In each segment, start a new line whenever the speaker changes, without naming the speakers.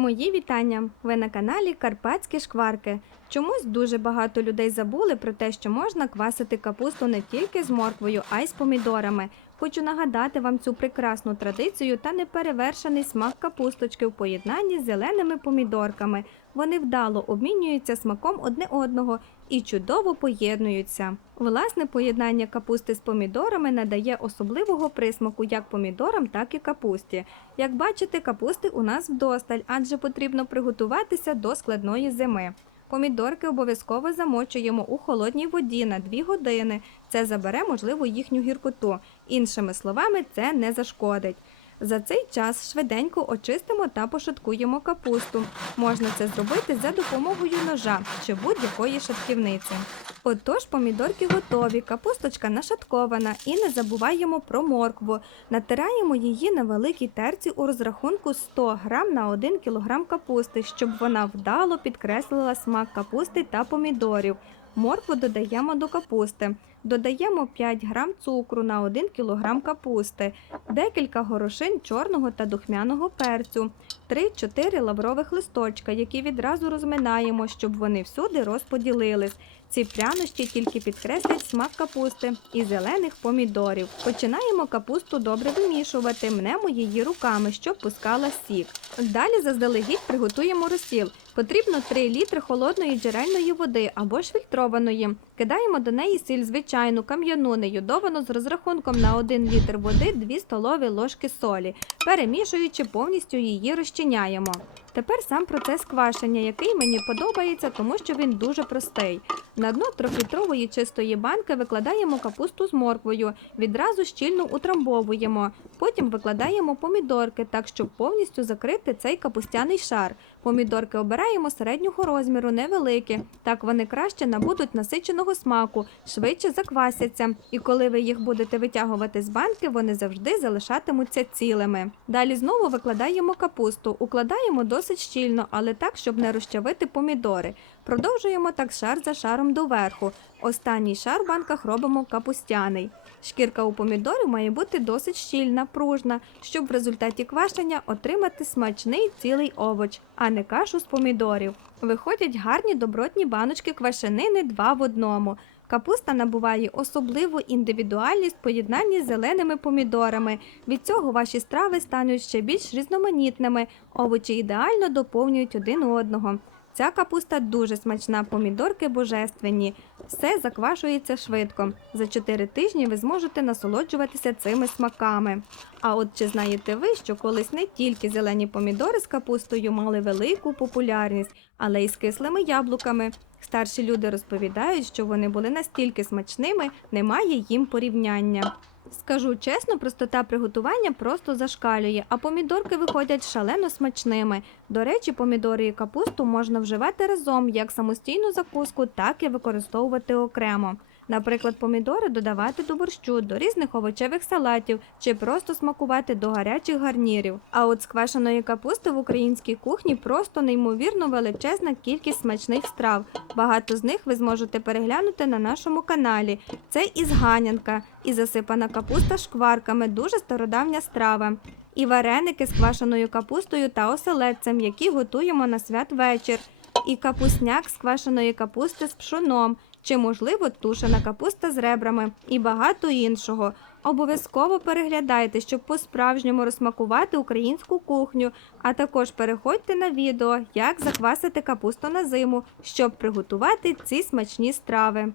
Мої вітання! Ви на каналі Карпатські шкварки. Чомусь дуже багато людей забули про те, що можна квасити капусту не тільки з морквою, а й з помідорами. Хочу нагадати вам цю прекрасну традицію та неперевершений смак капусточки в поєднанні з зеленими помідорками. Вони вдало обмінюються смаком одне одного і чудово поєднуються. Власне поєднання капусти з помідорами надає особливого присмаку як помідорам, так і капусті. Як бачите, капусти у нас вдосталь, адже потрібно приготуватися до складної зими. Помідорки обов'язково замочуємо у холодній воді на 2 години. Це забере можливо їхню гіркоту. Іншими словами, це не зашкодить. За цей час швиденько очистимо та пошаткуємо капусту. Можна це зробити за допомогою ножа чи будь-якої шатківниці. Отож, помідорки готові, капусточка нашаткована і не забуваємо про моркву. Натираємо її на великій терці у розрахунку 100 грам на 1 кг капусти, щоб вона вдало підкреслила смак капусти та помідорів. Моркву додаємо до капусти. Додаємо 5 грам цукру на 1 кг капусти, декілька горошин чорного та духмяного перцю, 3-4 лаврових листочка, які відразу розминаємо, щоб вони всюди розподілились. Ці прянощі тільки підкреслять смак капусти і зелених помідорів. Починаємо капусту добре вимішувати, мнемо її руками, щоб пускала сік. Далі заздалегідь приготуємо розсіл. Потрібно 3 літри холодної джерельної води або ж фільтрованої. Кидаємо до неї сіль звичайну, кам'яну, неюдовану з розрахунком на 1 літр води 2 столові ложки солі. Перемішуючи, повністю її розчиняємо. Тепер сам процес квашення, який мені подобається, тому що він дуже простий. На дно трьохлітрової чистої банки викладаємо капусту з морквою, відразу щільно утрамбовуємо. Потім викладаємо помідорки, так щоб повністю закрити цей капустяний шар. Помідорки обираємо середнього розміру, невеликі. Так вони краще набудуть насиченого смаку, швидше заквасяться. І коли ви їх будете витягувати з банки, вони завжди залишатимуться цілими. Далі знову викладаємо капусту, укладаємо досить щільно, але так, щоб не розчавити помідори. Продовжуємо так шар за шаром доверху. Останній шар в банках робимо капустяний. Шкірка у помідорів має бути досить щільна, пружна, щоб в результаті квашення отримати смачний цілий овоч, а не кашу з помідорів. Виходять гарні добротні баночки квашенини два в одному. Капуста набуває особливу індивідуальність поєднанні з зеленими помідорами. Від цього ваші страви стануть ще більш різноманітними. Овочі ідеально доповнюють один одного. Ця капуста дуже смачна, помідорки божественні. Все заквашується швидко. За 4 тижні ви зможете насолоджуватися цими смаками. А от чи знаєте ви, що колись не тільки зелені помідори з капустою мали велику популярність, але й з кислими яблуками. Старші люди розповідають, що вони були настільки смачними, немає їм порівняння. Скажу чесно, простота приготування просто зашкалює, а помідорки виходять шалено смачними. До речі, помідори і капусту можна вживати разом як самостійну закуску, так і використовувати окремо. Наприклад, помідори додавати до борщу, до різних овочевих салатів чи просто смакувати до гарячих гарнірів. А от з квашеної капусти в українській кухні просто неймовірно величезна кількість смачних страв. Багато з них ви зможете переглянути на нашому каналі. Це і зганянка, і засипана капуста шкварками, дуже стародавня страва. І вареники з квашеною капустою та оселедцем, які готуємо на святвечір. І капусняк з квашеної капусти з пшоном, чи, можливо, тушена капуста з ребрами і багато іншого. Обов'язково переглядайте, щоб по-справжньому розсмакувати українську кухню, а також переходьте на відео, як заквасити капусту на зиму, щоб приготувати ці смачні страви.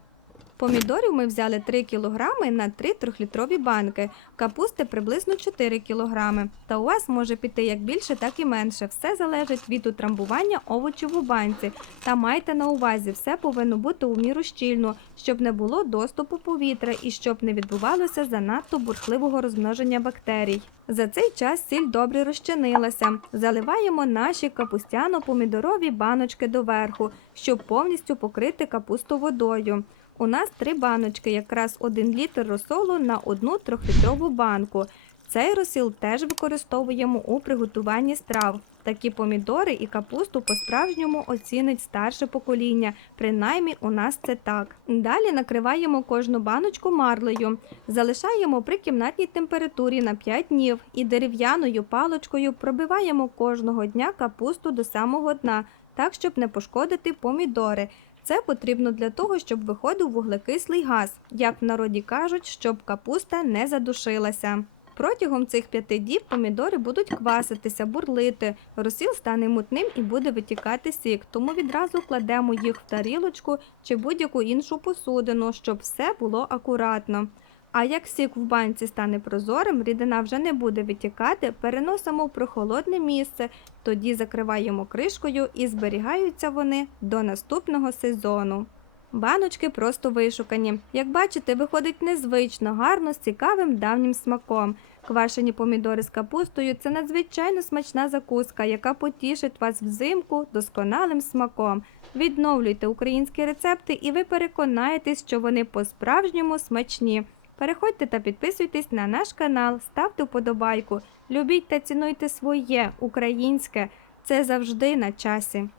Помідорів ми взяли 3 кг на 3 трьохлітрові банки, капусти приблизно 4 кг. Та у вас може піти як більше, так і менше. Все залежить від утрамбування овочів у банці. Та майте на увазі, все повинно бути у міру щільно, щоб не було доступу повітря і щоб не відбувалося занадто бурхливого розмноження бактерій. За цей час сіль добре розчинилася. Заливаємо наші капустяно-помідорові баночки доверху, щоб повністю покрити капусту водою. У нас три баночки, якраз 1 літр розсолу на одну трьохлітрову банку. Цей розсіл теж використовуємо у приготуванні страв. Такі помідори і капусту по-справжньому оцінить старше покоління. Принаймні у нас це так. Далі накриваємо кожну баночку марлею, залишаємо при кімнатній температурі на 5 днів і дерев'яною палочкою пробиваємо кожного дня капусту до самого дна, так щоб не пошкодити помідори. Це потрібно для того, щоб виходив вуглекислий газ, як в народі кажуть, щоб капуста не задушилася. Протягом цих п'яти діб помідори будуть кваситися, бурлити, розсіл стане мутним і буде витікати сік, тому відразу кладемо їх в тарілочку чи будь-яку іншу посудину, щоб все було акуратно. А як сік в банці стане прозорим, рідина вже не буде витікати, переносимо в прохолодне місце, тоді закриваємо кришкою і зберігаються вони до наступного сезону. Баночки просто вишукані. Як бачите, виходить незвично, гарно, з цікавим давнім смаком. Квашені помідори з капустою це надзвичайно смачна закуска, яка потішить вас взимку досконалим смаком. Відновлюйте українські рецепти, і ви переконаєтесь, що вони по-справжньому смачні. Переходьте та підписуйтесь на наш канал, ставте вподобайку, любіть та цінуйте своє українське. Це завжди на часі.